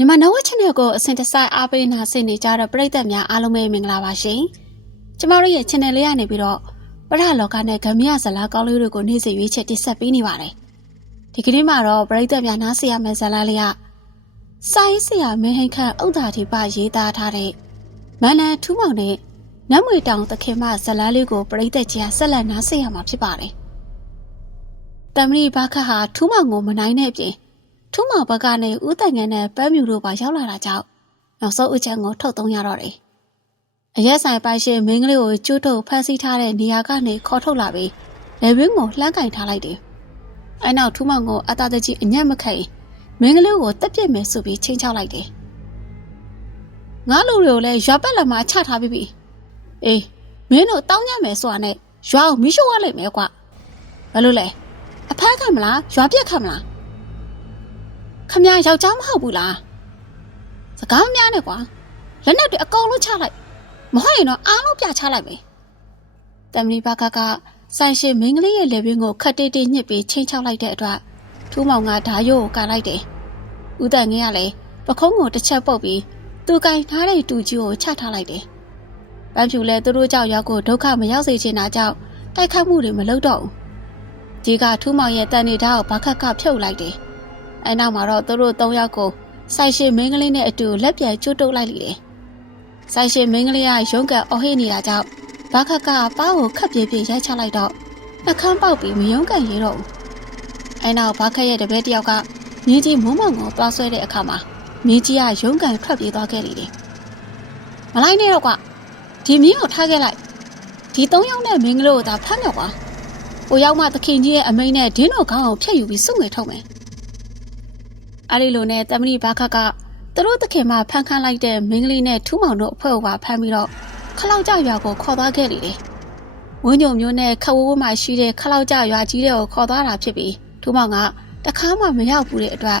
မြန်မာနဝချ channel ကို အစဉ်တစိုက်အားပေးနာဆင်နေကြတဲ့ပရိသတ်များအားလုံးပဲမင်္ဂလာပါရှင်။ကျမတို့ရဲ့ channel လေးကနေပြီးတော့ပရဟလောကနဲ့ဂမ်မရဇလားကောင်းလေးတွေကိုနေ့စဉ်ရွေးချက်တင်ဆက်ပေးနေပါတယ်။ဒီကနေ့မှာတော့ပရိသတ်များနားဆင်ရမယ့်ဇာတ်လမ်းလေးကစာရေးဆရာမင်းဟိန်ခန့်ဥဒ္ဒါတိပရေးသားထားတဲ့မန္တန်ထူးမောင်နဲ့နတ်မွေတောင်သခင်မဇာတ်လမ်းလေးကိုပရိသတ်ကြီးကဆက်လက်နားဆင်ရမှာဖြစ်ပါတယ်။တမရီဘာခတ်ဟာထူးမောင်ကိုမနိုင်တဲ့အပြင် ထူးမောင်ဘက်ကနေဦးတိုင်ငန်းနဲ့ပန်းမြူတို့ပါရောက်လာတာကြောင့်နောက်ဆုံးအချက်ကိုထုတ်သုံးရတော့တယ်။အရက်ဆိုင်ပိုင်ရှင်မင်းကလေးကိုကျိုးထုတ်ဖမ်းဆီးထားတဲ့နေရာကနေခေါ်ထုတ်လာပြီးလေဘင်းကိုလှမ်းကင်ထားလိုက်တယ်။အဲနောက်ထူးမောင်ကိုအသားတကြီးအညံ့မခိုင်မင်းကလေးကိုတက်ပြစ်မယ်ဆိုပြီးချင်းချောက်လိုက်တယ်။ငါလူတွေကိုလည်းရွာပက်လက်မှာချထားပြီးပြီ။အေးမင်းတို့တောင်းရမယ်ဆိုတာနဲ့ရွာကိုမိရှို့ရလိုက်မယ်ကွ။ဘာလို့လဲ။အဖမ်းခံမလားရွာပြက်ခံမလား။ ခမရယောက်ျားမဟုတ်ဘူးလား။စကားမများနဲ့ကွာ။လက်နဲ့တွေအကောင်လုံးချလိုက်။မဟုတ်ရင်တော့အားလုံးပြချလိုက်မယ်။တမလီဘာကကဆိုင်ရှင်မင်းကလေးရဲ့လက်ဘင်းကိုခတ်တေးတေးညှစ်ပြီးချင်းချောက်လိုက်တဲ့အတွက်ထူးမောင်ကဓာရိုးကိုကာလိုက်တယ်။ဦးတန်ငင်းကလည်းပခုံးကိုတစ်ချက်ပုတ်ပြီးသူကင်ထားတဲ့တူကြီးကိုချထားလိုက်တယ်။ပန်းဖြူလည်းသူတို့ကြောင့်ရောက်ကိုဒုက္ခမရောက်စေချင်တာကြောင့်တိုက်ခတ်မှုတွေမလုပ်တော့ဘူး။ဒီကထူးမောင်ရဲ့တန်နေဓာတ်ကိုဘာခတ်ကဖြုတ်လိုက်တယ်။ အဲနောက်မှာတော့သူတို့၃ယောက်ကိုဆိုင်ရှင်မင်းကလေးနဲ့အတူလက်ပြန်ကျွတ်တုပ်လိုက်လိတယ်။ဆိုင်ရှင်မင်းကလေးကရုံးကန်အော်ဟိနေတာကြောင့်ဘာခတ်ကပါးကိုခတ်ပြေးပြေးရိုက်ချလိုက်တော့နှကန်းပေါက်ပြီးမယုံကန်ရတော့ဘူး။အဲနောက်ဘာခတ်ရဲ့တပည့်တယောက်ကမြင်းကြီးမုံမောင်ကိုတွားဆွဲတဲ့အခါမှာမြင်းကြီးကရုံးကန်ထွက်ပြေးသွားခဲ့လိတယ်။မလိုက်နဲ့တော့ကွဒီမြင်းကိုထားခဲ့လိုက်ဒီ၃ယောက်နဲ့မင်းကလေးကိုသာဖမ်းတော့ကွာ။ကိုရောက်မှသခင်ကြီးရဲ့အမိန့်နဲ့ဒင်းတို့ခေါင်းကိုဖျက်ယူပြီးစုငွေထုတ်မယ်။ အဲ့ဒီလိုနဲ့တမဏိဘာခတ်ကသူတို့သခင်မှဖမ်းခန်းလိုက်တဲ့မင်းကလေးနဲ့ထူးမောင်တို့အဖွဲ့ကိုပါဖမ်းပြီးတော့ခလောက်ကြရွာကိုခေါ်သွားခဲ့လေတယ်။ဝင်းညုံမျိုးနဲ့ခဝဝမှရှိတဲ့ခလောက်ကြရွာကြီးတွေကိုခေါ်သွားတာဖြစ်ပြီးထူးမောင်ကတခါမှမရောက်ဘူးတဲ့အတွက်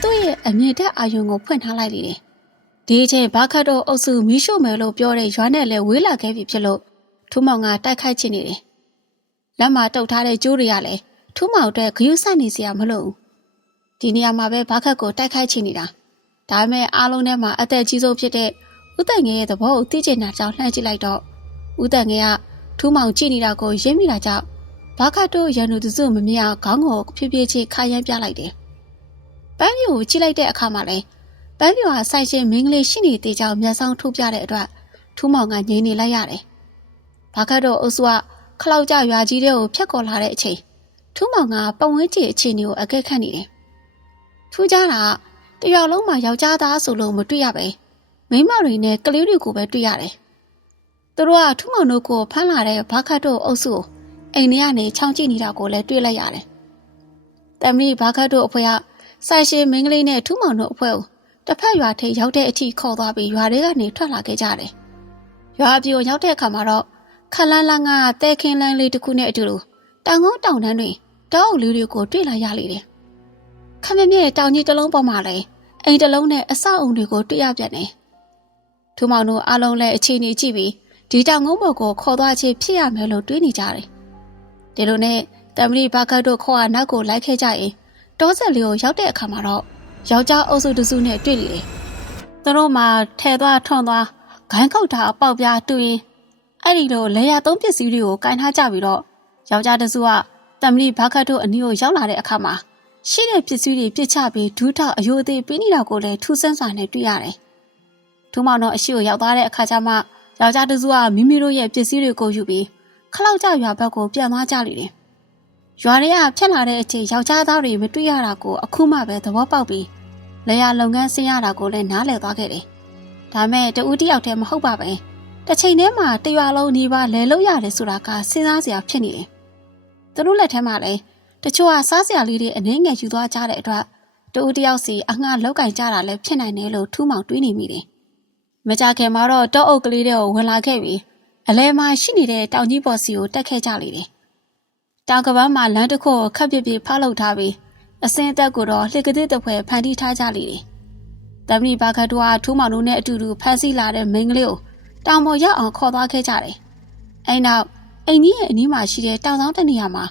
သူ့ရဲ့အမြင့်တက်အာယုံကိုဖွင့်ထားလိုက်လေတယ်။ဒီအချိန်ဘာခတ်တို့အုပ်စုမီးရှို့မယ်လို့ပြောတဲ့ရွာနဲ့လည်းဝေးလာခဲ့ပြီဖြစ်လို့ထူးမောင်ကတိုက်ခိုက်ချင်နေတယ်။လက်မှာတုတ်ထားတဲ့ကျိုးတွေကလည်းထူးမောင်အတွက်ဂယုစိုက်နေစရာမလိုဘူး။ ဒီနေရာမှာပဲဘာခတ်ကိုတိုက်ခိုက်ချင်နေတာ။ဒါပေမဲ့အားလုံးထဲမှာအသက်ကြီးဆုံးဖြစ်တဲ့ဦးတန်ငယ်ရဲ့သဘောကိုသိချင်တာကြောင့်လှမ်းကြည့်လိုက်တော့ဦးတန်ငယ်ကထူးမောင်ကြည့်နေတာကိုရင်းမိတာကြောင့်ဘာခတ်တို့ရန်သူသူစုမမြင်အောင်ခေါင်းကိုဖြည်းဖြည်းချင်းခါရမ်းပြလိုက်တယ်။ပန်းပြူကိုကြည့်လိုက်တဲ့အခါမှာလည်းပန်းပြူဟာဆိုင်ရှင်မင်းကလေးရှိနေတဲ့ကြောင့်မျက်စောင်းထုတ်ပြတဲ့အတွက်ထူးမောင်ကငြိမ်နေလိုက်ရတယ်။ဘာခတ်တို့အုပ်စုကခလောက်ကြရွာကြီးတွေကိုဖျက်ကော်လာတဲ့အချိန်ထူးမောင်ကပတ်ဝန်းကျင်အခြေအနေကိုအကဲခတ်နေတယ်။ ထူးကြတာတရွာလုံးမှာယောက်ျားသားဆိုလို့မတွေ့ရပဲမိန်းမတွေနဲ့ကလေးတွေကိုပဲတွေ့ရတယ်။သူတို့ကထူးမောင်တို့ကိုဖမ်းလာတဲ့ဘာခတ်တို့အုပ်စုကိုအိမ်ထဲကနေချောင်းကြည့်နေတာကိုလည်းတွေ့လိုက်ရတယ်။တမီဘာခတ်တို့အဖွဲ့ကဆိုင်ရှင်မင်းကလေးနဲ့ထူးမောင်တို့အဖွဲ့ကိုတစ်ဖက်ရွာထိပ်ရောက်တဲ့အထိခေါ်သွားပြီးရွာတွေကနေထွက်လာခဲ့ကြတယ်။ရွာပြည်ကိုရောက်တဲ့အခါမှာတော့ခလန်းလန်းကတဲခင်းလန်းလေးတစ်ခုနဲ့အတူတူတောင်ကုန်းတောင်တန်းတွေတောအုပ်လေးတွေကိုတွေ့လာရလေတယ်။ ခမမြရဲ့တောင်ကြီးတစ်လုံးပေါ်မှာလည်းအိမ်တစ်လုံးနဲ့အဆောက်အုံတွေကိုတွေ့ရပြန်တယ်။ထူးမောင်တို့အားလုံးလည်းအခြေအနေကြည့်ပြီးဒီတောင်ကုန်းပေါ်ကိုခေါ်သွားခြင်းဖြစ်ရမယ်လို့တွေးနေကြတယ်။ဒီလိုနဲ့တမလီဘာကတ်တို့ခေါ်အနောက်ကိုလိုက်ခဲ့ကြရင်တောဆက်လေးကိုရောက်တဲ့အခါမှာတော့ယောက်ျားအုပ်စုတစုနဲ့တွေ့လေတယ်။သူတို့မှထဲသွားထွန်သွားဂိုင်းကောက်တာအပေါက်ပြားတူရင်အဲ့ဒီလိုလေယာသုံးပစ္စည်းတွေကိုကင်ထားကြပြီးတော့ယောက်ျားတစုကတမလီဘာကတ်တို့အနီးကိုရောက်လာတဲ့အခါမှာ ရှိတဲ့ပစ္စည်းတွေပြစ်ချပြီးဒူးထောက်အယိုသေးပေးနေတာကိုလည်းထူးဆန်းစွာနဲ့တွေ့ရတယ်။ဒူးမောင်တော့အရှိကိုရောက်သွားတဲ့အခါကျမှယောက်ျားတစုကမိမိတို့ရဲ့ပစ္စည်းတွေကိုယူပြီးခလောက်ကြရွာဘက်ကိုပြန်သွားကြလိမ့်တယ်။ရွာတွေကဖြတ်လာတဲ့အချိန်ယောက်ျားသားတွေမတွေ့ရတာကိုအခုမှပဲသဘောပေါက်ပြီးလေယာလုပ်ငန်းဆင်းရတာကိုလည်းနားလည်သွားခဲ့တယ်။ဒါမဲ့တဦးတယောက်တည်းမဟုတ်ပါပဲ။တစ်ချိန်တည်းမှာတရွာလုံးနေပါလဲလို့ရတယ်ဆိုတာကစဉ်းစားစရာဖြစ်နေတယ်။သူတို့လက်ထဲမှာလည်း တချို့ကစားစရာလေးတွေအနှင်းငယ်ယူသွားကြတဲ့အတွက်တူဦးတယောက်စီအငှလောက်ကင်ကြတာလည်းဖြစ်နိုင်တယ်လို့ထူးမောင်တွေးနေမိတယ်။မကြခင်မှာတော့တောအုပ်ကလေးတွေကိုဝင်လာခဲ့ပြီးအလဲမှာရှိနေတဲ့တောင်ကြီးပေါ်စီကိုတက်ခဲ့ကြလေတယ်။တောင်ကပန်းမှာလမ်းတစ်ခုကိုခပ်ပြပြဖောက်လုပ်ထားပြီးအစင်းအသက်ကိုတော့လှစ်ကသေးတစ်ဖွဲဖန်တီးထားကြလေတယ်။တမီဘာခတ်တို့ကထူးမောင်တို့နဲ့အတူတူဖမ်းဆီးလာတဲ့မိန်းကလေးကိုတောင်ပေါ်ရောက်အောင်ခေါ်သွားခဲ့ကြတယ်။အဲနောက်အိမ်ကြီးရဲ့အနီးမှာရှိတဲ့တောင်ဆောင်တနေရာမှာ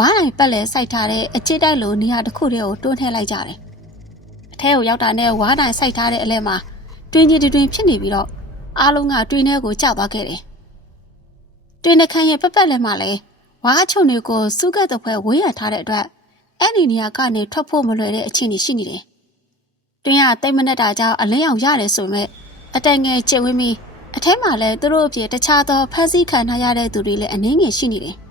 ဝါးတိုင်းပတ်လဲစိုက်ထားတဲ့အချစ်တိုက်လိုနေရာတစ်ခုတည်းကိုတွန်းထည့်လိုက်ကြတယ်။အထဲကိုရောက်တာနဲ့ဝါးတိုင်စိုက်ထားတဲ့အလဲမှာတွင်ကြီးတွင်ဖြစ်နေပြီးတော့အားလုံးကတွင်ထဲကိုကျသွားခဲ့တယ်။တွင်နှခမ်းရဲ့ပက်ပက်လက်မှာလည်းဝါးချုံတွေကိုစုကက်တဲ့ဖွဲဝေးရထားတဲ့အတွက်အဲ့ဒီနေရာကနေထွက်ဖို့မလွယ်တဲ့အခြေအနေရှိနေတယ်။တွင်ကတိတ်မနဲ့တာကြောင့်အလင်းအောင်ရတယ်ဆိုမဲ့အတိုင်ငယ်ကျင့်ဝင်းပြီးအထဲမှာလည်းသူတို့အဖြစ်တခြားသောဖမ်းဆီးခံထားရတဲ့သူတွေလည်းအနည်းငယ်ရှိနေတယ်။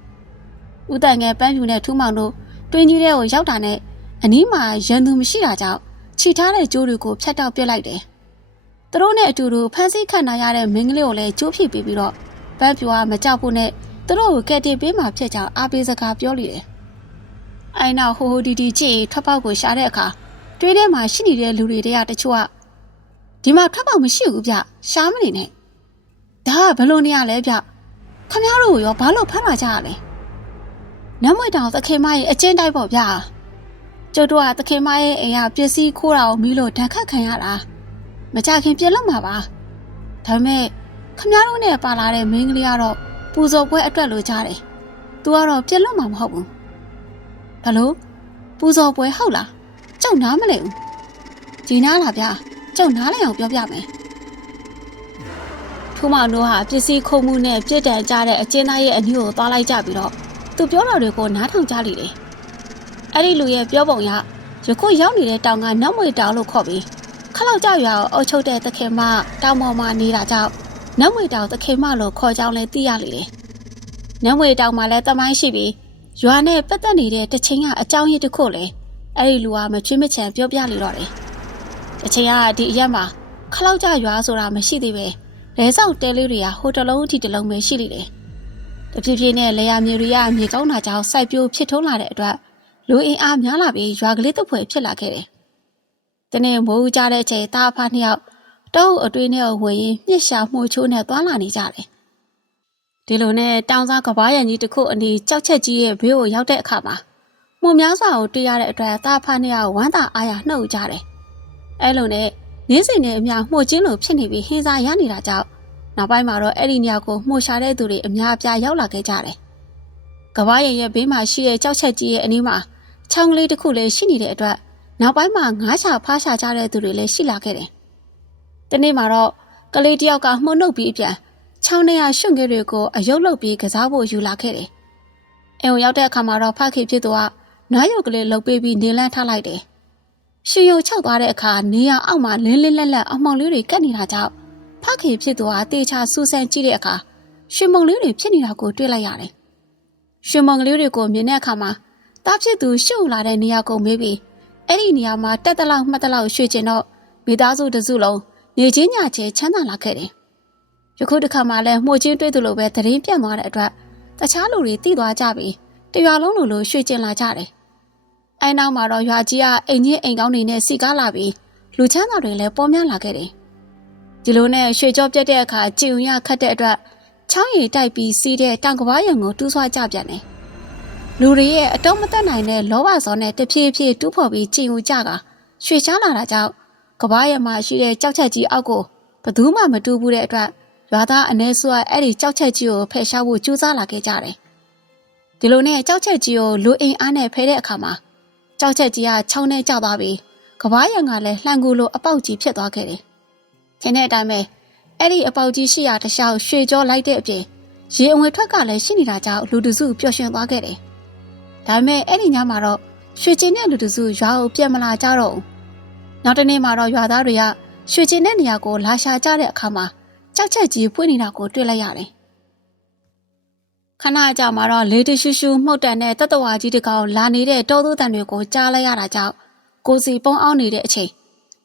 ဦးတန်ငယ်ပန်းဖြူနဲ့ထူးမောင်တို့တွင်ကြီးတဲ့ကိုရောက်တာနဲ့အနီးမှာရန်သူမရှိတာကြောင့်ခြိထားတဲ့ကြိုးတွေကိုဖျက်တောက်ပစ်လိုက်တယ်။သူတို့နဲ့အတူတူဖမ်းဆီးခံထားရတဲ့မင်းကလေးကိုလည်းကြိုးဖြည့်ပေးပြီးတော့ပန်းဖြူကမကြောက်ဖို့နဲ့သူတို့ကိုကယ်တင်ပေးမှဖြစ်ကြောင်းအားပေးစကားပြောလိတယ်။အဲနောက်ဟိုဟိုဒီဒီကြည့်ထွက်ပေါက်ကိုရှာတဲ့အခါတွေးထဲမှာရှိနေတဲ့လူတွေတရတချို့ကဒီမှာထွက်ပေါက်မရှိဘူးဗျရှားမနေနဲ့ဒါကဘယ်လိုနေရလဲဗျခမရတို့ရောဘာလို့ဖမ်းလာကြရလဲ နမွေတောင်သခင်မရဲ့အကျဉ်းတိုက်ပေါ့ဗျာကျုပ်တို့ကသခင်မရဲ့အိမ်ကပစ္စည်းခိုးတာကိုမီးလို့ဓာတ်ခတ်ခံရတာမကြခင်ပြစ်လို့မှာပါဒါပေမဲ့ခမရတို့နဲ့ပါလာတဲ့မင်းကလေးကတော့ပူဇော်ပွဲအတွက်လိုကြတယ်သူကတော့ပြစ်လို့မှာမဟုတ်ဘူးဘလို့ပူဇော်ပွဲဟုတ်လားကျုပ်နားမလဲဘူးဒီနားလားဗျာကျုပ်နားလဲအောင်ပြောပြမယ်ထူးမောင်တို့ဟာပစ္စည်းခုံမှုနဲ့ပြစ်ဒဏ်ကြတဲ့အကျဉ်းသားရဲ့အနည်းကိုသွားလိုက်ကြပြီးတော့ သူပြောတာတွေကိုနားထောင်ကြလိမ့်တယ်အဲ့ဒီလူရဲ့ပြောပုံရယခုရောက်နေတဲ့တောင်ကနောက်မွေတောင်လို့ခေါ်ပြီးခလောက်ကြရွာကိုအုပ်ချုပ်တဲ့သခင်မတောင်ပေါ်မှာနေတာကြောင့်နောက်မွေတောင်သခင်မလို့ခေါ်ကြောင်းလည်းသိရလိမ့်တယ်နောက်မွေတောင်မှာလည်းတမိုင်းရှိပြီးရွာနဲ့ပတ်သက်နေတဲ့တချင်းကအကြောင်းရင်းတစ်ခုလည်းအဲ့ဒီလူကမချွေးမချန်ပြောပြလိတော့တယ်တချင်းကဒီအရက်မှာခလောက်ကြရွာဆိုတာမရှိသေးပဲလဲဆောက်တဲလေးတွေကဟိုတလုံးအထိတလုံးပဲရှိလိမ့်တယ် တဖြည်းဖြည်းနဲ့လေယာမြေတွေကမြေကောင်းတာကြောင့်စိုက်ပျိုးဖြစ်ထုံးလာတဲ့အတွက်လူအင်အားများလာပြီးရွာကလေးတစ်ဖွဲဖြစ်လာခဲ့တယ်။ဒီနေ့မိုးဦးကြတဲ့အချိန်တာအဖနှစ်ယောက်တောအုပ်အတွင်းထဲကိုဝင်ရင်မြစ်ရှာမှုချိုးနဲ့သွားလာနေကြတယ်။ဒီလိုနဲ့တောင်စားကဘာရံကြီးတစ်ခုအနီးကြောက်ချက်ကြီးရဲ့ဘေးကိုရောက်တဲ့အခါမှာမှုများစွာကိုတွေ့ရတဲ့အတွက်တာအဖနှစ်ယောက်ဝမ်းသာအားရနှုတ်ကြတယ်။အဲလိုနဲ့နေစဉ်နဲ့အမျှမှုချင်းလိုဖြစ်နေပြီးဟင်းစားရနေတာကြောင့် နောက်ပိုင်းမှာတော့အဲ့ဒီနေရာကိုမှုရှာတဲ့သူတွေအများအပြားရောက်လာခဲ့ကြတယ်။ကဘာရံရဲ့ဘေးမှာရှိတဲ့ကြောက်ချက်ကြီးရဲ့အနီးမှာချောင်းကလေးတစ်ခုလည်းရှိနေတဲ့အတွက်နောက်ပိုင်းမှာငားရှာဖားရှာကြတဲ့သူတွေလည်းရှိလာခဲ့တယ်။ဒီနေ့မှာတော့ကလေးတယောက်ကမှုန်နှုတ်ပြီးပြန်ချောင်းထဲကရွှွန့်ကလေးတွေကိုအယုတ်လုတ်ပြီးကစားဖို့ယူလာခဲ့တယ်။အိမ်ကိုရောက်တဲ့အခါမှာတော့ဖခင်ဖြစ်သူကနွားရုပ်ကလေးလှုပ်ပေးပြီးနေလန်းထားလိုက်တယ်။ရှင်ယုံချောက်သွားတဲ့အခါနေရအောက်မှာလင်းလင်းလက်လက်အမောင်လေးတွေကတ်နေတာကြောင့် ဖခင်ဖြစ်သူကတေချာစူးစမ်းကြည့်တဲ့အခါရှင်မုံလေးတွေဖြစ်နေတာကိုတွေ့လိုက်ရတယ်။ရှင်မုံကလေးတွေကိုမြင်တဲ့အခါမှာတားဖြစ်သူရှုပ်လာတဲ့နေရာကိုမေးပြီးအဲ့ဒီနေရာမှာတက်တလောက်မှတ်တလောက်ရွှေ့ကျင်တော့မိသားစုတစုလုံးနေချင်းညချင်းချမ်းသာလာခဲ့တယ်။ယခုတစ်ခါမှလည်းမှုချင်းတွေ့သူလိုပဲသတင်းပြန့်သွားတဲ့အတွက်တခြားလူတွေသိသွားကြပြီးတရွာလုံးလိုလိုရွှေ့ကျင်လာကြတယ်။အဲနောက်မှာတော့ရွာကြီးကအိမ်ကြီးအိမ်ကောင်းတွေနဲ့စီကားလာပြီးလူချမ်းသာတွေလည်းပေါ်များလာခဲ့တယ်။ ဒီလိုနဲ့ရွှေကြောပြတ်တဲ့အခါကြည်ုံရခတ်တဲ့အတွက်ချောင်းရည်တိုက်ပြီးစီးတဲ့တောင်ကဘာရုံကိုတူးဆွားကြပြန်တယ်။လူတွေရဲ့အတော့မတက်နိုင်တဲ့လောဘဇောနဲ့တဖြည်းဖြည်းတူးဖော်ပြီးကြည်ုံကြကရွှေချားလာတာကြောင့်ကဘာရမှာရှိတဲ့ကြောက်ချက်ကြီးအောက်ကိုဘသူမှမတူးဘူးတဲ့အတွက်ရွာသားအ ਨੇ စုကအဲ့ဒီကြောက်ချက်ကြီးကိုဖယ်ရှားဖို့ကြိုးစားလာခဲ့ကြတယ်။ဒီလိုနဲ့ကြောက်ချက်ကြီးကိုလူအိမ်အားနဲ့ဖယ်တဲ့အခါမှာကြောက်ချက်ကြီးကချောင်းနဲ့ကြောက်သွားပြီးကဘာရံကလည်းလှန်ကူလိုအပေါက်ကြီးဖြစ်သွားခဲ့တယ်။ ထင်တဲ့အတိုင်းပဲအဲ့ဒီအပေါက်ကြီးရှိရာတခြားရွှေကြောလိုက်တဲ့အပြင်ရေအဝင်ထွက်ကလည်းရှိနေတာကြောင့်လူတစုပျော်ရွှင်သွားခဲ့တယ်။ဒါပေမဲ့အဲ့ဒီညမှာတော့ရွှေကျင်းတဲ့လူတစုရွာကိုပြန်မလာကြတော့ဘူး။နောက်တနေ့မှာတော့ရွာသားတွေကရွှေကျင်းတဲ့နေရာကိုလာရှာကြတဲ့အခါမှာကြောက်ချက်ကြီးပွင့်နေတာကိုတွေ့လိုက်ရတယ်။ခဏကြာမှာတော့လေတရှူရှူမှုတ်တန်တဲ့တတဝါကြီးတကောင်လာနေတဲ့တောသူတန်တွေကိုကြားလိုက်ရတာကြောင့်ကိုစီပုံအောင်နေတဲ့အချိန်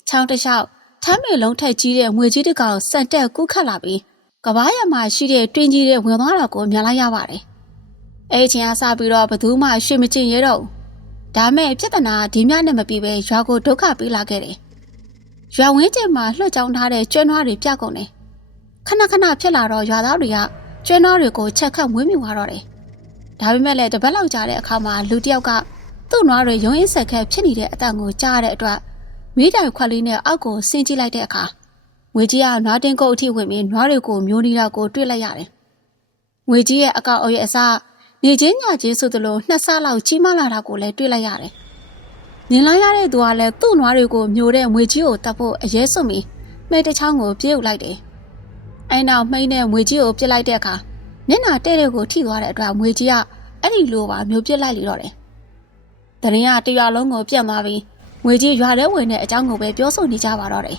ချောင်းတလျှောက် ထမ်းမေလုံးထက်ကြီးတဲ့ငွေကြီးတကောင်စံတက်ကူးခတ်လာပြီးကဘာရမှာရှိတဲ့တွင်းကြီးတဲ့ဝင်သွားတာကိုမြင်လိုက်ရပါတယ်။အဲ့ချင်းအစားပြီးတော့ဘသူမှရွှေမကျင်ရတော့ဘူး။ဒါမဲ့ပြဿနာဒီမြနဲ့မပြီးပဲရွာကိုဒုက္ခပေးလာခဲ့တယ်။ရွာဝင်းကျင်မှာလှုပ်ကြောင်းထားတဲ့ကျွမ်းနွားတွေပြကုန်တယ်။ခဏခဏဖြစ်လာတော့ရွာသားတွေကကျွမ်းနွားတွေကိုချက်ခတ်ဝင်းမြူသွားတော့တယ်။ဒါပေမဲ့လည်းတပတ်လောက်ကြာတဲ့အခါမှာလူတစ်ယောက်ကသူ့နွားတွေရုံးရင်းဆက်ခက်ဖြစ်နေတဲ့အတန်ကိုကြားရတဲ့အတွက် မိတိုင်ခွက်လေးနဲ့အောက်ကိုဆင်းကြည့်လိုက်တဲ့အခါငွေကြီးကနွားတင်းကုတ်အထိဝင်ပြီးနွားတွေကိုမျိုးနေတာကိုတွေ့လိုက်ရတယ်။ငွေကြီးရဲ့အကောက်အရွယ်အစားနေချင်းညချင်းဆိုသလိုနှစ်ဆလောက်ကြီးမားလာတာကိုလည်းတွေ့လိုက်ရတယ်။မြင်လိုက်ရတဲ့သူကလည်းသူ့နွားတွေကိုမျိုးတဲ့ငွေကြီးကိုတတ်ဖို့အရေးစွန့်ပြီးမှိတ်တစ်ချောင်းကိုပြေးဥလိုက်တယ်။အဲနောက်မှိတ်နဲ့ငွေကြီးကိုပြစ်လိုက်တဲ့အခါမျက်နှာတဲ့တဲ့ကိုထိသွားတဲ့အတွက်ငွေကြီးကအဲ့ဒီလိုပါမျိုးပြစ်လိုက်လိတော့တယ်။တရင်ကတရွာလုံးကိုပြန့်သွားပြီး ငွေကြီးရွာထဲဝင်တဲ့အကြောင်းကိုပဲပြောဆိုနေကြပါတော့တယ်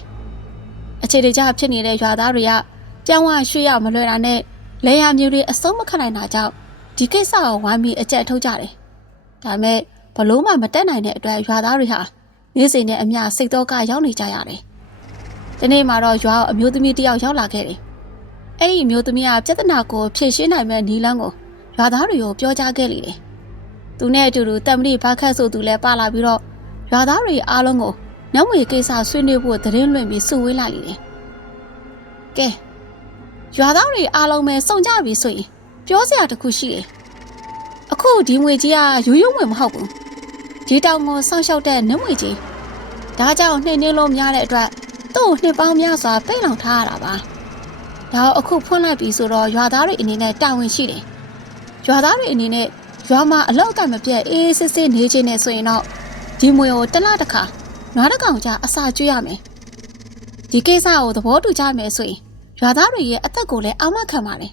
။အခြေတကျဖြစ်နေတဲ့ရွာသားတွေကပြောင်းဝရွှေ့ရမလွယ်တာနဲ့လေယာမျိုးတွေအစုံမခနိုင်တာကြောင့်ဒီကိစ္စကိုဝိုင်းပြီးအကြက်ထုတ်ကြတယ်။ဒါမဲ့ဘလို့မှမတက်နိုင်တဲ့အတွက်ရွာသားတွေဟာနေ့စဉ်နဲ့အမျှစိတ်တော့ကရောက်နေကြရတယ်။ဒီနေ့မှာတော့ရွာအမျိုးသမီးတယောက်ရောက်လာခဲ့တယ်။အဲ့ဒီအမျိုးသမီးကပြဿနာကိုဖြေရှင်းနိုင်မဲ့နီလန်းကိုရွာသားတွေကိုပြောကြားခဲ့လေတယ်။သူနဲ့အတူတူတမ်မလီဘာခတ်ဆိုသူလည်းပါလာပြီးတော့ ရွာသားတွေအားလုံးကိုနတ်ဝေကိစ္စဆွေးနွေးဖို့သတင်းလွှင့်ပြီးစုဝေးလိုက်လေတယ်။ကဲရွာသားတွေအားလုံးပဲစုံကြပြီဆိုရင်ပြောစရာတစ်ခုရှိတယ်။အခုဒီငွေကြီးကရိုးရိုးငွေမဟုတ်ဘူး။ဒီတောင်ကိုစောင့်ရှောက်တဲ့နတ်ငွေကြီးဒါကြောင့်နှိမ့်နှင်းလို့များတဲ့အတွက်သူ့ကိုနှစ်ပေါင်းများစွာပိတ်လောင်ထားရတာပါ။ဒါအခုဖွင့်လိုက်ပြီဆိုတော့ရွာသားတွေအနေနဲ့တာဝန်ရှိတယ်။ရွာသားတွေအနေနဲ့ရွာမှာအလောက်ကမပြတ်အေးအေးဆေးဆေးနေခြင်းနဲ့ဆိုရင်တော့ ဒီမွေကိုတစ်လတစ်ခါနွားတစ်ကောင်ကြာအစာကျွေးရမယ်။ဒီကိစ္စကိုသဘောတူကြမယ်ဆိုရင်ရွာသားတွေရဲ့အသက်ကိုလည်းအာမခံပါတယ်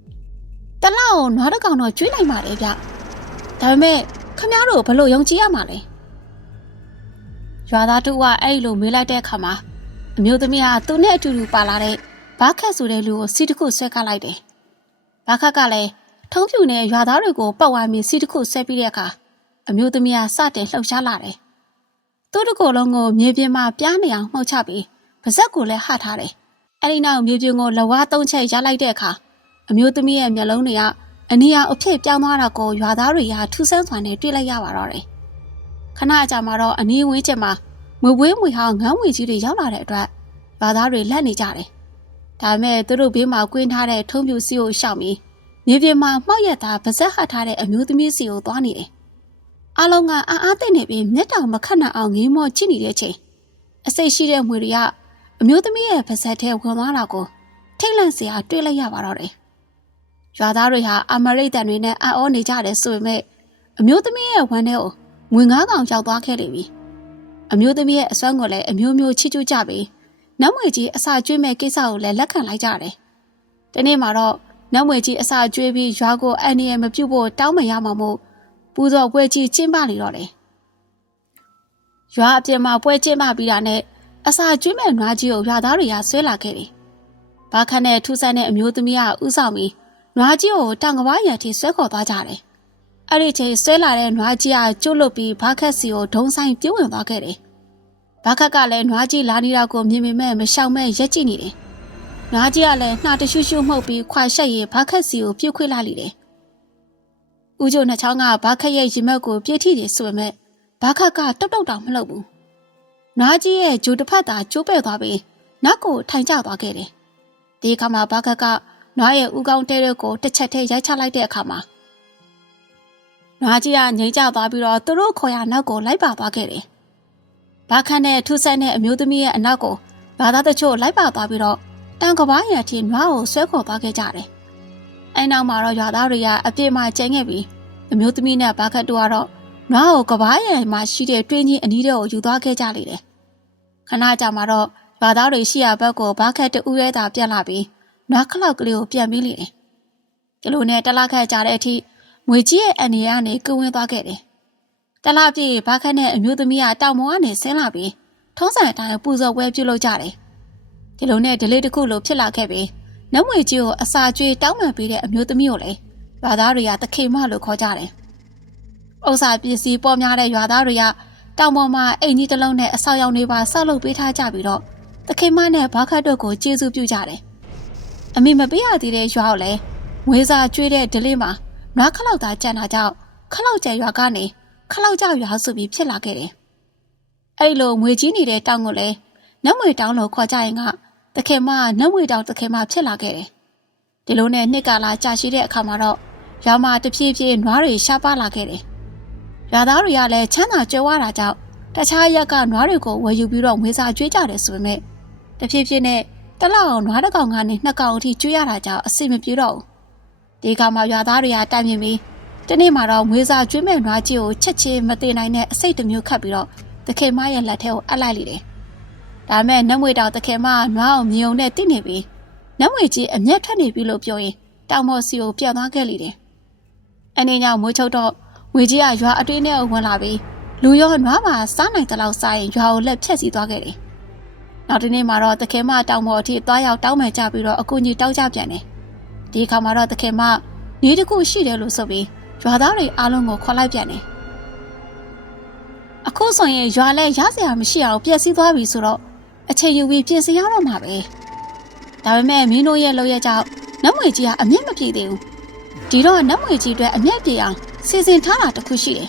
။တလောက်ကိုနွားတစ်ကောင်တော့ကျွေးနိုင်ပါတယ်ဗျ။ဒါပေမဲ့ခမ ्या တို့ဘယ်လိုယုံကြည်ရမှာလဲ။ရွာသားတို့ကအဲ့လိုမေးလိုက်တဲ့အခါမှာအမျိုးသမီးကသူနဲ့အတူတူပါလာတဲ့ဘာခတ်ဆိုတဲ့လူကိုစီတစ်ခုဆွဲခတ်လိုက်တယ်။ဘာခတ်ကလည်းထုံးပြူနဲ့ရွာသားတွေကိုပတ်ဝိုင်းပြီးစီတစ်ခုဆွဲပြီးတဲ့အခါ အမျိုးသမီးကစတင်လှုပ်ရှားလာတယ်။သူ့တကိုယ်လုံးကိုမြေပြင်မှာပြားနေအောင်မှုတ်ချပြီးပါဇက်ကိုလည်းဟထားတယ်။အဲဒီနောက်မြေပြင်ကိုလဝါသုံးချက်ရလိုက်တဲ့အခါအမျိုးသမီးရဲ့မျက်လုံးတွေကအနီးအဖြစ်ပြောင်းသွားတာကိုရွာသားတွေကထူးဆန်းစွာနဲ့တွေ့လိုက်ရပါတော့တယ်။ခဏကြာမှတော့အနီးဝင်းကျင်မှာမွေဝဲမွေဟောင်းငန်းဝေကြီးတွေရောက်လာတဲ့အတွက်ရွာသားတွေလက်နေကြတယ်။ဒါပေမဲ့သူတို့ဘေးမှာကွင်းထားတဲ့ထုံးပြူစီကိုရှောက်ပြီးမြေပြင်မှာမှောက်ရက်သားပါဇက်ဟထားတဲ့အမျိုးသမီးစီကိုသွားနေတယ်။ အလုံးကအာအားသိနေပြီးမျက်တောင်မခတ်နိုင်အောင်ငေးမော့ကြည့်နေတဲ့ချိန်အစိတ်ရှိတဲ့မွေတွေကအမျိုးသမီးရဲ့ပါဇက်ထဲဝင်သွားတာကိုထိတ်လန့်စရာတွေ့လိုက်ရပါတော့တယ်။ရွာသားတွေဟာအမရိတ်တန်တွေနဲ့အံ့ဩနေကြတယ်ဆိုပေမဲ့အမျိုးသမီးရဲ့ဝမ်းထဲကိုငွေငါးကောင်ရောက်သွားခဲ့လိမ့်ပြီ။အမျိုးသမီးရဲ့အစွမ်းကိုလည်းအမျိုးမျိုးချစ်ကျူးကြပြီးနောက်မွေကြီးအစာကျွေးမဲ့ကိစ္စကိုလည်းလက်ခံလိုက်ကြတယ်။ဒီနေ့မှာတော့နောက်မွေကြီးအစာကျွေးပြီးရွာကိုအန်နီယယ်မပြုတ်ဖို့တောင်းမရမှာမို့ ပူဇော်ပွဲကြီးကျင်းပနေတော့တယ်။ရွာအပြင်မှာပွဲကျင်းပပြီးတာနဲ့အစာကျွေးမဲ့နွားကြီးကိုရွာသားတွေကဆွဲလာခဲ့တယ်။ဘာခန့်နဲ့ထူးဆန်းတဲ့အမျိုးသမီးကဥဆောင်ပြီးနွားကြီးကိုတောင်ကဘာရံထိဆွဲခေါ်သွားကြတယ်။အဲ့ဒီချိန်ဆွဲလာတဲ့နွားကြီးကကျွတ်လွတ်ပြီးဘာခက်စီကိုဒုံဆိုင်ပြုံးဝင်သွားခဲ့တယ်။ဘာခက်ကလည်းနွားကြီးလာနေတာကိုမြင်မိမဲ့မရှောင်မဲ့ရက်ကြည့်နေတယ်။နွားကြီးကလည်းနှာတရှုရှုမှုတ်ပြီးခွာရှက်ရင်ဘာခက်စီကိုပြုတ်ခွေလိုက်လိတယ်။ ဦးကျိုနှစ်ချောင်းကဘာခက်ရဲ့ရင်မက်ကိုပြည့်ထိတယ်ဆိုပေမဲ့ဘာခက်ကတုတ်တုတ်တောင်မလုပ်ဘူး။နွားကြီးရဲ့ဂျိုတစ်ဖက်သာကျိုးပဲ့သွားပြီးနောက်ကိုထိုင်ကျသွားခဲ့တယ်။ဒီအခါမှာဘာခက်ကနွားရဲ့ဥကောင်းတဲတဲ့ကိုတစ်ချက်တည်းရိုက်ချလိုက်တဲ့အခါမှာနွားကြီးကငိမ့်ကျသွားပြီးတော့သူတို့ခေါ်ရနောက်ကိုလိုက်ပါသွားခဲ့တယ်။ဘာခန့်နဲ့ထူးဆန်းတဲ့အမျိုးသမီးရဲ့အနောက်ကိုဘာသာတချို့လိုက်ပါသွားပြီးတော့တန်ကဘာရံထိနွားကိုဆွဲခေါ်သွားခဲ့ကြတယ်။ အဲနောက်မှာတော့ရွာသားတွေကအပြစ်မှကျင်းခဲ့ပြီးအမျိုးသမီးနဲ့ဘာခတ်တို့ကတော့နွားကိုကဘာရံမှာရှိတဲ့တွင်းကြီးအနီးထဲကိုယူသွားခဲ့ကြလေတယ်။ခဏကြာမှာတော့ရွာသားတွေရှိရာဘက်ကိုဘာခတ်တူရဲတာပြက်လာပြီးနွားခလောက်ကလေးကိုပြန်ပြီးလေတယ်။ဒီလိုနဲ့တလခတ်ကြတဲ့အထိငွေကြီးရဲ့အနေရကနေကုန်းဝင်းသွားခဲ့တယ်။တလပြည့်ဘာခတ်နဲ့အမျိုးသမီးကတောင်ပေါ်ကနေဆင်းလာပြီးထုံးစံအတိုင်းပူဇော်ပွဲပြုလုပ်ကြတယ်။ဒီလိုနဲ့ဒလေးတစ်ခုလိုဖြစ်လာခဲ့ပြီး နမွေကြီးကိုအစာကျွေးတောင်းပန်ပေးတဲ့အမျိုးသမီးကိုလည်းရွာသားတွေကတခိမလို့ခေါ်ကြတယ်။ဥစ္စာပစ္စည်းပေါ်များတဲ့ရွာသားတွေကတောင်ပေါ်မှာအိမ်ကြီးတစ်လုံးနဲ့အဆောက်အအုံတွေပါဆောက်လုပ်ပေးထားကြပြီးတော့တခိမနဲ့ဘာခတ်တို့ကိုကျေးဇူးပြုကြတယ်။အမေမပေးရသေးတဲ့ရွာကိုလည်းငွေစာကျွေးတဲ့ဒလေးမှာနွားခလောက်သာကြံတာကြောင့်ခလောက်ကျဲရွာကနေခလောက်ကျရွာဆိုပြီးဖြစ်လာခဲ့တယ်။အဲ့လိုငွေကြီးနေတဲ့တောင်ကိုလည်းနတ်ငွေတောင်လို့ခေါ်ကြရင်က တခင်မနတ်ငွေတောင်တခင်မဖြစ်လာခဲ့တယ်။ဒီလိုနဲ့နှစ်ကာလာကြာရှိတဲ့အခါမှာတော့ရွာမှာတဖြည်းဖြည်းနွားတွေရှားပါလာခဲ့တယ်။ရွာသားတွေကလည်းချမ်းသာကြွယ်ဝတာကြောင့်တခြားရက်ကနွားတွေကိုဝယ်ယူပြီးတော့ငွေစာကျွေးကြတယ်ဆိုပေမဲ့တဖြည်းဖြည်းနဲ့တလောက်အောင်နွားတစ်ကောင်ကနေနှစ်ကောင်အထိကျွေးရတာကြောင့်အဆင်မပြေတော့ဘူးဒီကမှာရွာသားတွေကတိုင်မြင်ပြီးတတနေ့မှာတော့ငွေစာကျွေးမဲ့နွားကြီးကိုချက်ချင်းမသေးနိုင်တဲ့အစိတ်တစ်မျိုးခတ်ပြီးတော့တခင်မရဲ့လက်ထဲကိုအပ်လိုက်လိတယ်။ ဒါမဲ့နတ်မွေတောင်တခင်မကနွားအောင်မြုံနဲ့တိနေပြီးနတ်မွေကြီးအမျက်ထွက်နေပြီလို့ပြောရင်တောင်မော်စီကိုပြန်သွားခဲ့လိတယ်။အနေညောင်မိုးချုပ်တော့ငွေကြီးကရွာအတွင်းထဲကိုဝင်လာပြီးလူရောနွားပါစားနိုင်တဲ့လောက်စားရင်ရွာကိုလက်ဖြတ်စီသွားခဲ့တယ်။နောက်ဒီနေ့မှာတော့တခင်မတောင်မော်အထိသွားရောက်တောင်းပန်ကြပြီးတော့အကူကြီးတောက်ကြပြန်တယ်။ဒီအခါမှာတော့တခင်မနေတစ်ခုရှိတယ်လို့ဆိုပြီးရွာသားတွေအားလုံးကိုခေါ်လိုက်ပြန်တယ်။အခုဆိုရင်ရွာလဲရစရာမရှိအောင်ပြက်စီးသွားပြီဆိုတော့ အချိန်ယူပြီးပြင်ဆင်ရတော့မှာပဲ။ဒါပေမဲ့မင်းတို့ရဲ့လောက်ရကြောင့်နတ်မွေကြီးကအမျက်မပြေသေးဘူး။ဒီတော့နတ်မွေကြီးအတွက်အမျက်ပြေအောင်စီစဉ်ထားတာတစ်ခုရှိတယ်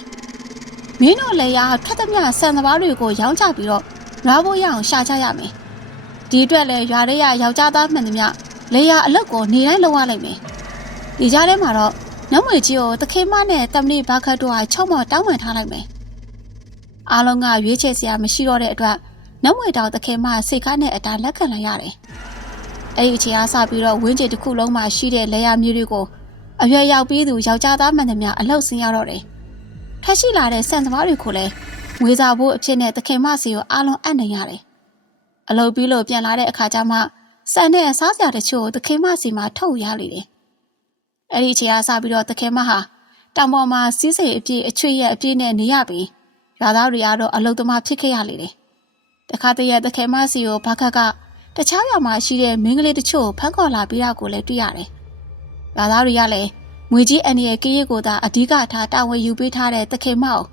။မင်းတို့လည်းရထက်သမျှဆန်သမားတွေကိုရောင်းချပြီးတော့ရွာဖို့ရအောင်ရှာကြရမယ်။ဒီအတွက်လည်းရွာရဲရယောက်ျားသားမှန်သမျှလေယာအလုတ်ကိုနေတိုင်းလုပ်ရလိမ့်မယ်။ဒီကြားထဲမှာတော့နတ်မွေကြီးကိုတခေမနဲ့တမလီဘာခတ်တို့ကချုံမော်တောင်းပန်ထားလိုက်မယ်။အားလုံးကရွေးချယ်စရာမရှိတော့တဲ့အတွက် နတ်မွေတောင်တခေမစိတ်ကားနဲ့အတားလက်ခံလိုက်ရတယ်။အဲ့ဒီအချိန်အားစပြီးတော့ဝင်းကျင်တစ်ခုလုံးမှာရှိတဲ့လေယာမျိုးတွေကိုအရွယ်ရောက်ပြီးသူယောက်ျားသားမှန်သမျှအလုတ်ဆင်းရတော့တယ်။ထက်ရှိလာတဲ့စံသမားတွေကိုလည်းငွေစာဖို့အဖြစ်နဲ့တခေမစီကိုအားလုံးအံ့နေရတယ်။အလုတ်ပြီးလို့ပြန်လာတဲ့အခါကျမှစံနဲ့စားစရာတချို့ကိုတခေမစီမှာထုတ်ရလိမ့်တယ်။အဲ့ဒီအချိန်အားစပြီးတော့တခေမဟာတောင်ပေါ်မှာစီးစိမ်အပြည့်အချွေရဲ့အပြည့်နဲ့နေရပြီးရွာသားတွေကတော့အလုတ်သမားဖြစ်ခဲ့ရလေတယ်။ တခါတည်းရတခေမစီကိုဘာခတ်ကတခြားရွာမှာရှိတဲ့မင်းကလေးတချို့ဖမ်းခေါ်လာပြီးတာကိုလည်းတွေ့ရတယ်။ရွာသားတွေကလည်းငွေကြီးအန်ရဲ့ကရေးကိုသာအဓိကထားတာဝန်ယူပေးထားတဲ့တခေမောက်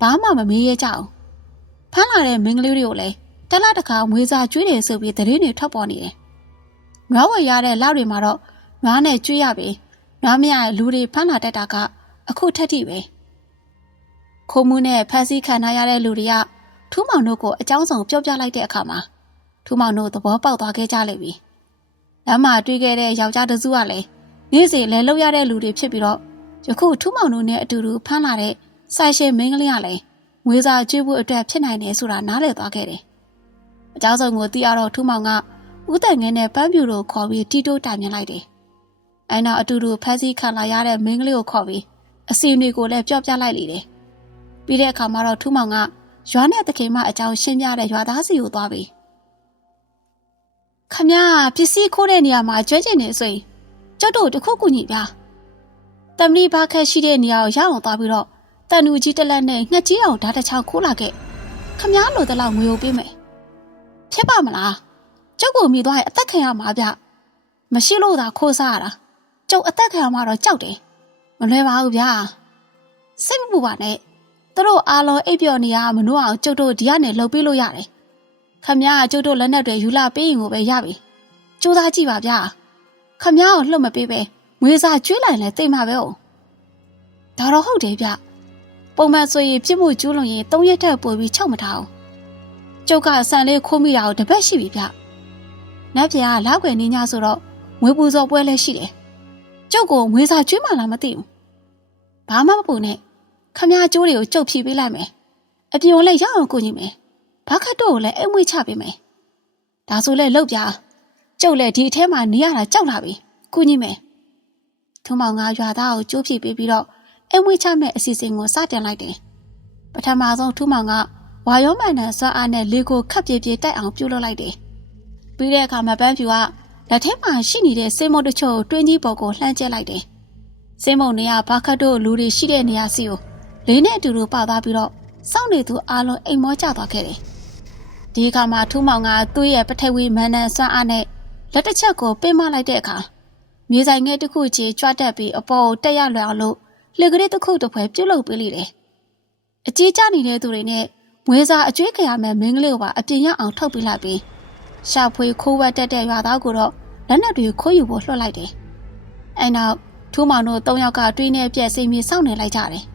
ဘာမှမမေးရကြအောင်။ဖမ်းလာတဲ့မင်းကလေးတွေကိုလည်းတက်လာတခါငွေစာကျွေးတယ်ဆိုပြီးသတင်းတွေထွက်ပေါ်နေတယ်။နွားဝယ်ရတဲ့လောက်တွေမှာတော့နွားနဲ့ကျွေးရပြီးနွားမရတဲ့လူတွေဖမ်းလာတတ်တာကအခုထက်ထိပဲ။ခိုးမှုနဲ့ဖမ်းဆီးခံရတဲ့လူတွေက ထူးမောင်တို့ကိုအကြောင်းဆောင်ပြောပြလိုက်တဲ့အခါမှာထူးမောင်တို့သဘောပေါက်သွားခဲ့ကြလိမ့်မယ်။လမ်းမှာတွေ့ခဲ့တဲ့ယောက်ျားတစ်စုကလည်းနေ့စဉ်လဲလောက်ရတဲ့လူတွေဖြစ်ပြီးတော့ယခုထူးမောင်တို့နဲ့အတူတူဖမ်းလာတဲ့ဆိုင်ရှင်မင်းကလေးကလည်းငွေစာကျွေးဖို့အတွက်ဖြစ်နိုင်တယ်ဆိုတာနားလည်သွားခဲ့တယ်။အကြောင်းစုံကိုသိရတော့ထူးမောင်ကဦးတန်ငင်းနဲ့ပန်းပြူတို့ခေါ်ပြီးတီတိုးတိုင်မြင်လိုက်တယ်။အဲနောက်အတူတူဖမ်းဆီးခံလာရတဲ့မင်းကလေးကိုခေါ်ပြီးအစီအမီကိုလည်းပြောပြလိုက်လေတယ်။ပြီးတဲ့အခါမှာတော့ထူးမောင်က ရွာနဲ့တခင်မအကြောင်းရှင်းပြတဲ့ရွာသားစီကိုသွားပြီးခမရပစ္စည်းခိုးတဲ့နေရာမှာကျွဲကျင်နေဆိုရင်ကျုပ်တို့တခုကူညီပြ။တမလီဘာခက်ရှိတဲ့နေရာကိုရအောင်သွားပြီးတော့တန်နူကြီးတစ်လက်နဲ့ငှက်ကြီးအောင်ဓာတ်တစ်ချောင်းခိုးလာခဲ့။ခမရလိုတလောက်ငွေကိုပေးမယ်။ဖြစ်ပါမလား။ကျုပ်ကိုမြည်သွားရင်အသက်ခံရမှာဗျ။မရှိလို့သာခိုးစားရတာ။ကျုပ်အသက်ခံရမှာတော့ကြောက်တယ်။မလွယ်ပါဘူးဗျာ။စိတ်မပူပါနဲ့။ သူတို့အားလုံးအိပ်ပျော်နေရမနှုတ်အောင်ကျုပ်တို့ဒီကနေလှုပ်ပေးလို့ရတယ်။ခမရကကျုပ်တို့လက်နက်တွေယူလာပေးရင်ကိုပဲရပြီ။ကြိုးစားကြည့်ပါဗျာ။ခမရကိုလှုပ်မပေးပဲငွေစာကျွေးလိုက်လဲတိတ်မှာပဲဟုတ်။ဒါတော့ဟုတ်တယ်ဗျ။ပုံမှန်ဆိုရင်ပြစ်မှုကျူးလွန်ရင်၃ရက်ထက်ပိုပြီးချုပ်မထားအောင်။ကျုပ်ကဆန်လေးခိုးမိတာကိုတပတ်ရှိပြီဗျ။နတ်ပြန်ကလောက်ွယ်နေညဆိုတော့ငွေပူဇော်ပွဲလည်းရှိတယ်။ကျုပ်ကိုငွေစာကျွေးမှလားမသိဘူး။ဘာမှမပူနဲ့ ခမရကျိုးတွေကိုကျုပ်ဖြီးပေးလိုက်မယ်။အပြိုလည်းရအောင်ကိုညီမယ်။ဘာခတ်တော့ကိုလည်းအိမ်မွေးချပေးမယ်။ဒါဆိုလဲလောက်ပြ။ကျုပ်လည်းဒီအထဲမှာနေရတာကြောက်လာပြီ။ကိုညီမယ်။ထုံမောင်ကရွာသားကိုကျိုးဖြီးပေးပြီးတော့အိမ်မွေးချမဲ့အစီအစဉ်ကိုစတင်လိုက်တယ်။ပထမဆုံးထူးမောင်ကဝါရောမန်နဲ့စွမ်းအားနဲ့လေကိုခတ်ပြေပြေတိုက်အောင်ပြုလုပ်လိုက်တယ်။ပြီးတဲ့အခါမှာပန်းဖြူကလက်ထဲမှာရှိနေတဲ့စေမုတ်တချို့တွင်းကြီးပေါ်ကိုလှမ်းကျက်လိုက်တယ်။စေမုတ်နေရဘာခတ်တို့လူတွေရှိတဲ့နေရာစီကို လေးနဲ့အတူတူပါသွားပြီးတော့စောင့်နေသူအားလုံးအိမ်မောကျသွားခဲ့တယ်။ဒီအခါမှာထူးမောင်ကသူ့ရဲ့ပထဝီမန်နန်စွမ်းအားနဲ့လက်တစ်ချက်ကိုပင်းမလိုက်တဲ့အခါမြေဆိုင်ငယ်တစ်ခုချေကြွတက်ပြီးအပေါ်ကိုတက်ရလွယ်အောင်လို့လေကလေးတစ်ခုတစ်ဖွဲပြုတ်လုပေးလိုက်တယ်။အကြီးကျနေတဲ့သူတွေနဲ့မွေးစားအကျွေးခရမဲ့မင်းကလေးကိုပါအပြင်ရအောင်ထုတ်ပေးလိုက်ပြီးရှာဖွေခိုးဝက်တက်တဲ့ရွာသားကိုတော့လက်နက်တွေခိုးယူဖို့လွှတ်လိုက်တယ်။အဲနောက်ထူးမောင်တို့၃ယောက်ကတွင်းနဲ့ပြက်စိမ်ပြီးစောင့်နေလိုက်ကြတယ်။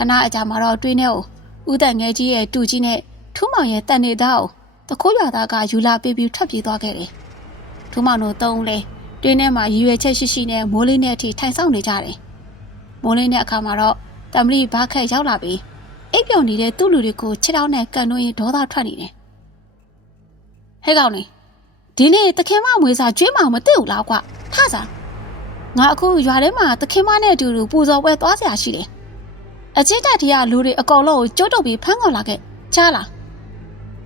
ခဏအကြာမှာတော့တွင်းနဲ့ကိုဦးတန်ငယ်ကြီးရဲ့တူကြီးနဲ့ထူးမောင်ရဲ့တန်နေသားကိုတခိုးရွာသားကယူလာပေးပြီးထွက်ပြေးသွားခဲ့တယ်။ထူးမောင်တို့၃ဦးလည်းတွင်းထဲမှာရည်ရွယ်ချက်ရှိရှိနဲ့မိုးလေးနဲ့အထိထိုင်ဆောင်နေကြတယ်။မိုးလေးနဲ့အခါမှာတော့တမလီဘာခက်ရောက်လာပြီးအိပ်ပျော်နေတဲ့သူ့လူတွေကိုခြေထောက်နဲ့ကန်တွင်းရင်ဒေါသထွက်နေတယ်။ဟဲ့ကောင်နေဒီနေ့တခင်မမွေးစာကျွေးမအောင်မသိဘူးလားကွာထစားငါအခုရွာထဲမှာသခင်မနဲ့အတူတူပူဇော်ပွဲသွားစရာရှိတယ် အချင်းတက်တည်းကလူတွေအကောင်လုံးကိုကျုပ်တုပ်ပြီးဖမ်းခေါ်လာခဲ့ကြားလား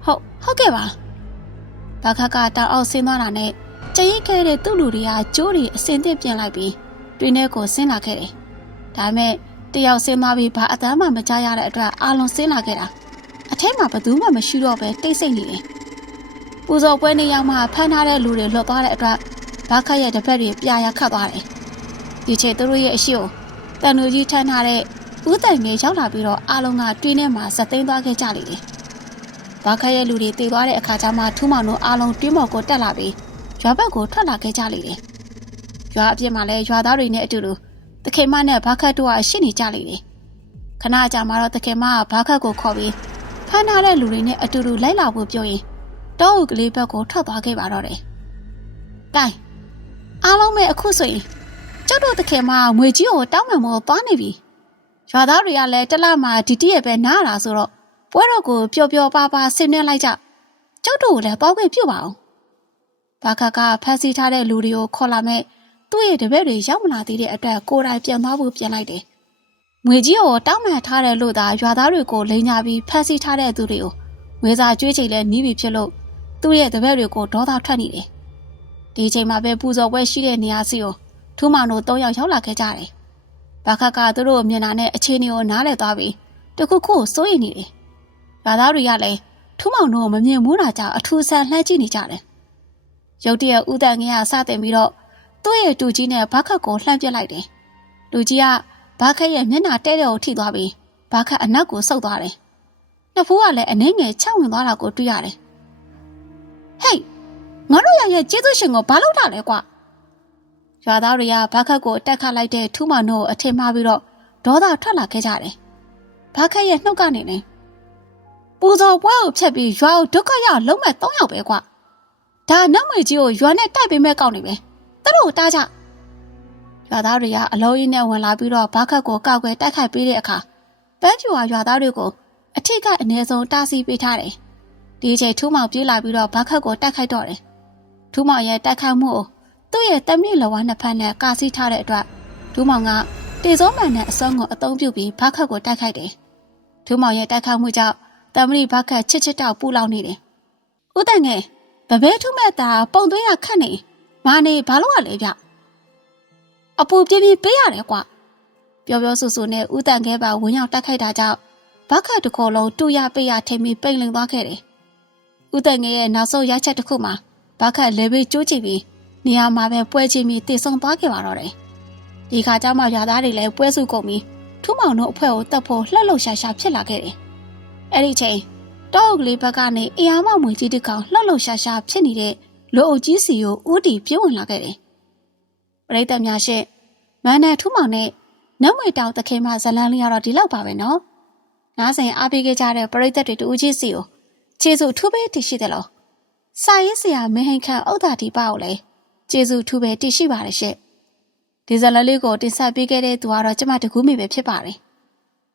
ဟုတ်ဟုတ်ကဲ့ပါဘာခကတောင်အောင်ဆင်းသွားတာနဲ့ကြရိတ်ခဲ့တဲ့သူ့လူတွေကကျိုးတွေအစင်သင့်ပြင်လိုက်ပြီးတွင်းထဲကိုဆင်းလာခဲ့တယ်ဒါပေမဲ့တယောက်ဆင်းသွားပြီးဘာအတမ်းမှမကြားရတဲ့အတွက်အာလုံးဆင်းလာခဲ့တာအထက်မှာဘသူမှမရှိတော့ပဲတိတ်ဆိတ်နေတယ်ပူဇော်ပွဲနေ့ရောက်မှဖမ်းထားတဲ့လူတွေလွတ်သွားတဲ့အတွက်ဘာခရဲ့တပတ်တွေပြာရခတ်သွားတယ်ဒီချိန်သူတို့ရဲ့အရှိကိုတန်လူကြီးထမ်းထားတဲ့ ဦးတိုင်ငယ်ရောက်လာပြီးတော့အားလုံးကတွင်းထဲမှာဇက်သိမ်းသွားခဲ့ကြလေတယ်။ဘာခရဲ့လူတွေတည်သွားတဲ့အခါကျမှထူးမောင်တို့အားလုံးတွင်းမော်ကိုတက်လာပြီးရွာဘက်ကိုထွက်လာခဲ့ကြလေတယ်။ရွာအပြစ်မှာလည်းရွာသားတွေနဲ့အတူတူတခင်မနဲ့ဘာခတ်တို့ကရှိနေကြလေတယ်။ခဏကြာမှတော့တခင်မကဘာခတ်ကိုခေါ်ပြီးဖမ်းထားတဲ့လူတွေနဲ့အတူတူလိုက်လာဖို့ပြောရင်တောအုပ်ကလေးဘက်ကိုထွက်သွားခဲ့ပါတော့တယ်။တိုင်အားလုံးပဲအခုဆိုရင်ကျုပ်တို့တခင်မကငွေကြီးကိုတောင်းမှန်မို့သွားနေပြီ။ ရွာသားတွေကလည်းတစ်လမှဒီတည့်ရဲ့ပဲနားလာဆိုတော့ပွဲတော်ကိုပျော်ပျော်ပါပါဆင်နွှဲလိုက်ကြကျုပ်တို့ကိုလည်းပေါက်ခွင့်ပြုပါအောင်ဘာခကဖမ်းဆီးထားတဲ့လူတွေကိုခေါ်လာမဲ့သူ့ရဲ့တပည့်တွေရောက်မလာသေးတဲ့အတွက်ကိုယ်တိုင်ပြန်သွားဖို့ပြန်လိုက်တယ်ငွေကြီးကိုတောင်းပန်ထားတယ်လို့သာရွာသားတွေကိုလိန်ညာပြီးဖမ်းဆီးထားတဲ့သူတွေကိုငွေစာကျွေးချိန်လဲနီးပြီဖြစ်လို့သူ့ရဲ့တပည့်တွေကိုဒေါသထွက်နေတယ်ဒီချိန်မှာပဲပူဇော်ပွဲရှိတဲ့နေရာစီကိုထူးမောင်တို့၃ယောက်ရောက်လာခဲ့ကြတယ် ဘာခကသူတို့ကိုမြင်တာနဲ့အခြေအနေကိုနားလည်သွားပြီးတခုခုကိုစိုးရိမ်နေတယ်။ဘာသားတွေကလည်းထူးမောင်တို့ကိုမမြင်ဘူးတာကြောင့်အထူးဆန်းလှမ်းကြည့်နေကြတယ်။ရုတ်တရက်ဦးတန်ငယ်ကစတင်ပြီးတော့သူ့ရဲ့တူကြီးနဲ့ဘာခတ်ကိုလှမ်းပစ်လိုက်တယ်။လူကြီးကဘာခတ်ရဲ့မျက်နှာတဲ့တဲ့ကိုထိသွားပြီးဘာခတ်အနက်ကိုဆုပ်သွားတယ်။နှစ်ဖူးကလည်းအနှင်းငယ်ချက်ဝင်သွားတာကိုတွေ့ရတယ်။ဟေးငါတို့ရရဲ့ကျေးဇူးရှင်ကိုဘာလုပ်တာလဲကွာ။ ရွာသားတွေကဘာခတ်ကိုတက်ခတ်လိုက်တဲ့ထူးမောင်တို့ကိုအထင်မှားပြီးတော့ဒေါသထွက်လာခဲ့ကြတယ်။ဘာခတ်ရဲ့နှုတ်ကနေလဲပူဇော်ပွဲကိုဖျက်ပြီးရွာကိုဒုက္ခရောက်လုံးမဲ့၃ယောက်ပဲကွာ။ဒါနောက်မကြီးကိုရွာနဲ့တိုက်ပေးမဲ့ကောက်နေပဲ။သူတို့ကိုတားကြ။ရွာသားတွေကအလုံးကြီးနဲ့ဝင်လာပြီးတော့ဘာခတ်ကိုကောက်ွယ်တိုက်ခိုက်ပေးတဲ့အခါပန်းဖြူဟာရွာသားတွေကိုအထစ်ကအနည်းဆုံးတားဆီးပေးထားတယ်။ဒီအချိန်ထူးမောင်ပြေးလာပြီးတော့ဘာခတ်ကိုတိုက်ခိုက်တော့တယ်။ထူးမောင်ရဲ့တိုက်ခိုက်မှုကို သူ့ရဲ့တမီလဝါနှစ်ဖက်နဲ့ကာစီးထားတဲ့အတွက်ဒူးမောင်ကတေစောမှန်တဲ့အစုံကိုအသုံးပြုပြီးဘခတ်ကိုတိုက်ခိုက်တယ်။ဒူးမောင်ရဲ့တိုက်ခိုက်မှုကြောင့်တမီဘခတ်ချစ်ချစ်တောက်ပူလောင်နေတယ်။ဦးတန်ငယ်ဗဘဲထုမဲ့တာပုံသွင်းရခတ်နေမာနေဘာလို့ရလဲဗျ။အပူပြင်းပြင်းပေးရတယ်ကွာ။ပျော်ပျော်ဆူဆူနဲ့ဦးတန်ငယ်ပါဝင်းရောက်တိုက်ခိုက်တာကြောင့်ဘခတ်တစ်ခုလုံးတူရပိတ်ရထိမ့်ပြီးပိန်လင်သွားခဲ့တယ်။ဦးတန်ငယ်ရဲ့နောက်ဆုံးရိုက်ချက်တစ်ခုမှာဘခတ်လေဘေးကျိုးကြည့်ပြီး နေရာမှာပဲပွဲချင်းပြီးတည်ဆုံသွားခဲ့ပါတော့တယ်။ဒီခါကျမှရွာသားတွေလည်းပွဲစုကုန်ပြီးထူးမောင်တို့အဖွဲ့ကိုတက်ဖို့လှက်လှုပ်ရှားရှားဖြစ်လာခဲ့တယ်။အဲ့ဒီချိန်တောအုပ်ကလေးဘက်ကနေအရာမမွေကြီးတစ်ကောင်လှက်လှုပ်ရှားရှားဖြစ်နေတဲ့လူအုပ်ကြီးစီကိုဦးတီပြုံးဝင်လာခဲ့တယ်။ပရိသတ်များရှင့်မန်းနဲ့ထူးမောင်နဲ့နတ်ငွေတောင်တခင်မဇလန်းလေးကတော့ဒီလောက်ပါပဲနော်။နားဆိုင်အားပေးခဲ့ကြတဲ့ပရိသတ်တွေတူဦးကြီးစီကိုခြေစုထူးပေးတည်ရှိတယ်လို့စာရေးဆရာမင်းဟန်ခန့်ဥဒ္ဒါဒီပါကိုလည်း ကျေးဇူးထူးပဲတည်ရှိပါတယ်ရှင့်ဒီဇလလေးကိုတင်ဆက်ပေးခဲ့တဲ့သူကတော့ကျမတကူမိပဲဖြစ်ပါတယ်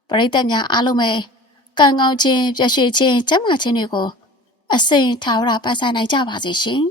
ပရိသတ်များအားလုံးပဲကံကောင်းခြင်းပျော်ရွှင်ခြင်းကျမ်းမာခြင်းတွေကိုအစိမ်ထာဝရပတ်ဆိုင်နိုင်ကြပါစေရှင်